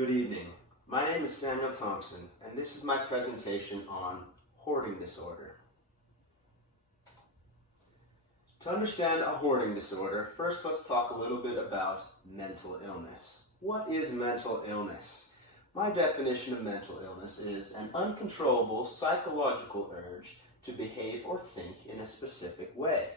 Good evening. My name is Samuel Thompson, and this is my presentation on hoarding disorder. To understand a hoarding disorder, first let's talk a little bit about mental illness. What is mental illness? My definition of mental illness is an uncontrollable psychological urge to behave or think in a specific way.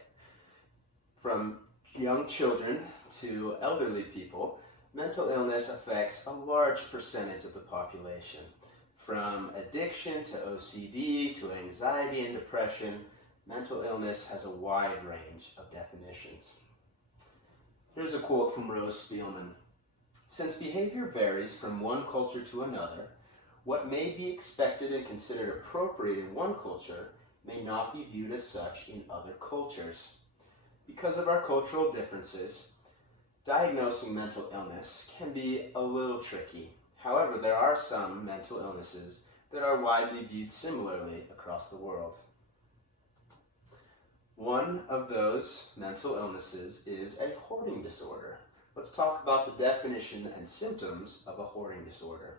From young children to elderly people, mental illness affects a large percentage of the population. From addiction to OCD to anxiety and depression, mental illness has a wide range of definitions. Here's a quote from Rose Spielman. Since behavior varies from one culture to another, what may be expected and considered appropriate in one culture may not be viewed as such in other cultures. Because of our cultural differences, diagnosing mental illness can be a little tricky. However, there are some mental illnesses that are widely viewed similarly across the world. One of those mental illnesses is a hoarding disorder. Let's talk about the definition and symptoms of a hoarding disorder.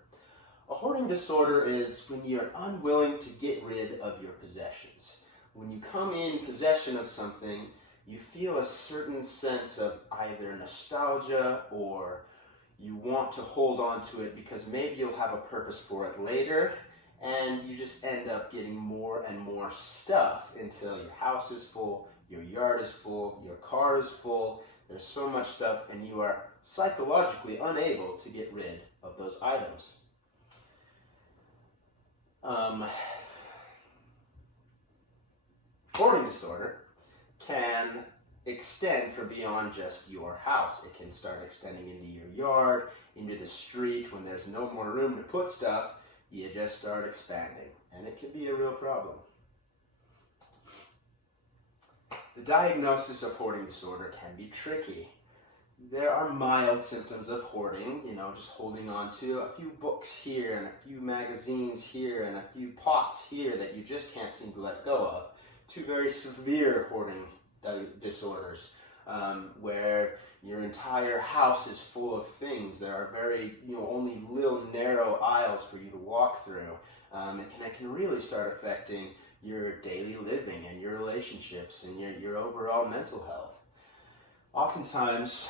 A hoarding disorder is when you're unwilling to get rid of your possessions. When you come in possession of something, you feel a certain sense of either nostalgia or you want to hold on to it because maybe you'll have a purpose for it later, and you just end up getting more and more stuff until your house is full, your yard is full, your car is full. There's so much stuff and you are psychologically unable to get rid of those items. Hoarding disorder can extend for beyond just your house. It can start extending into your yard, into the street. When there's no more room to put stuff, you just start expanding, and it can be a real problem. The diagnosis of hoarding disorder can be tricky. There are mild symptoms of hoarding, just holding on to a few books here and a few magazines here and a few pots here that you just can't seem to let go of, to very severe hoarding disorders, where your entire house is full of things. There are only little narrow aisles for you to walk through. It can really start affecting your daily living and your relationships and your overall mental health. Oftentimes,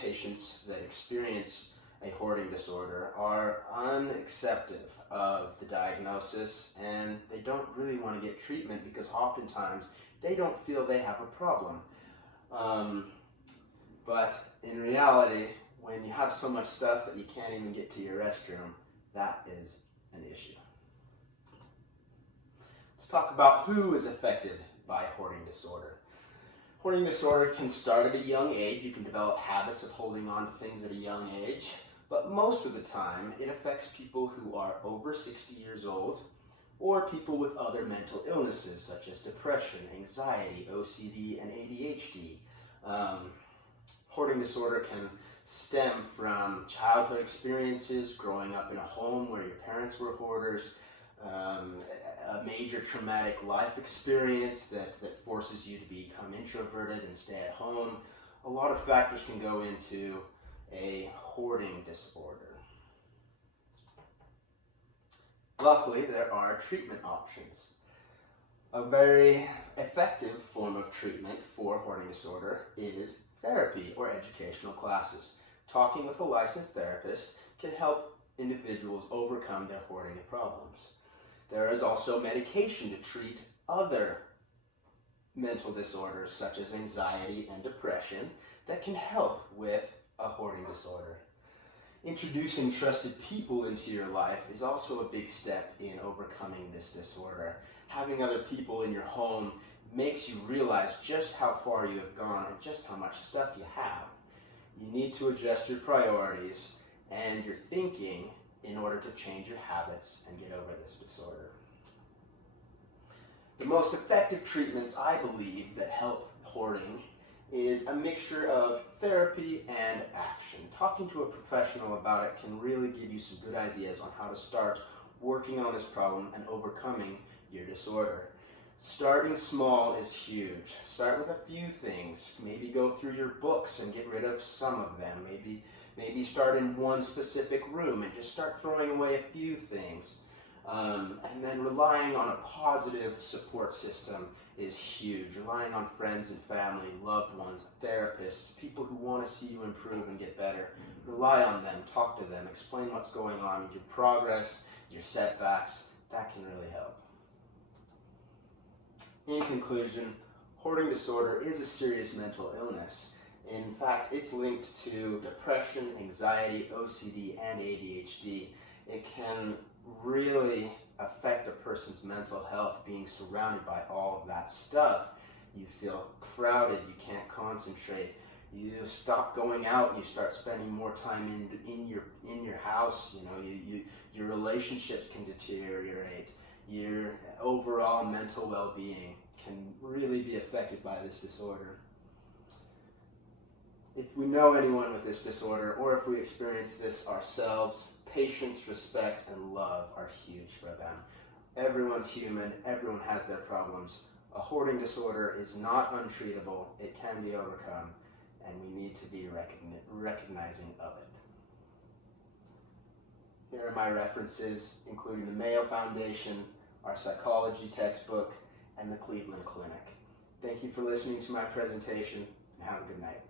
patients that experience a hoarding disorder are unaccepting of the diagnosis, and they don't really want to get treatment because oftentimes they don't feel they have a problem. But in reality, when you have so much stuff that you can't even get to your restroom, that is an issue. Let's talk about who is affected by hoarding disorder. Hoarding disorder can start at a young age. You can develop habits of holding on to things at a young age, but most of the time it affects people who are over 60 years old or people with other mental illnesses such as depression, anxiety, OCD, and ADHD. Hoarding disorder can stem from childhood experiences, growing up in a home where your parents were hoarders, a major traumatic life experience that forces you to become introverted and stay at home. A lot of factors can go into a hoarding disorder. Luckily, there are treatment options. A very effective form of treatment for hoarding disorder is therapy or educational classes. Talking with a licensed therapist can help individuals overcome their hoarding problems. There is also medication to treat other mental disorders such as anxiety and depression that can help with a hoarding disorder. Introducing trusted people into your life is also a big step in overcoming this disorder. Having other people in your home makes you realize just how far you have gone and just how much stuff you have. You need to adjust your priorities and your thinking in order to change your habits and get over this disorder. The most effective treatments, I believe, that help hoarding is a mixture of therapy and action. Talking to a professional about it can really give you some good ideas on how to start working on this problem and overcoming your disorder. Starting small is huge. Start with a few things. Maybe go through your books and get rid of some of them. Maybe Maybe start in one specific room and just start throwing away a few things. And then relying on a positive support system is huge. Relying on friends and family, loved ones, therapists, people who want to see you improve and get better. Rely on them, talk to them, explain what's going on, your progress, your setbacks. That can really help. In conclusion, hoarding disorder is a serious mental illness. In fact, it's linked to depression, anxiety, OCD, and ADHD. It can really affect a person's mental health being surrounded by all of that stuff. You feel crowded, you can't concentrate, you stop going out and you start spending more time in your house. Your relationships can deteriorate. Your overall mental well-being can really be affected by this disorder. If we know anyone with this disorder, or if we experience this ourselves, patience, respect, and love are huge for them. Everyone's human, everyone has their problems. A hoarding disorder is not untreatable, it can be overcome, and we need to be recognizing of it. Here are my references, including the Mayo Foundation, our psychology textbook, and the Cleveland Clinic. Thank you for listening to my presentation, and have a good night.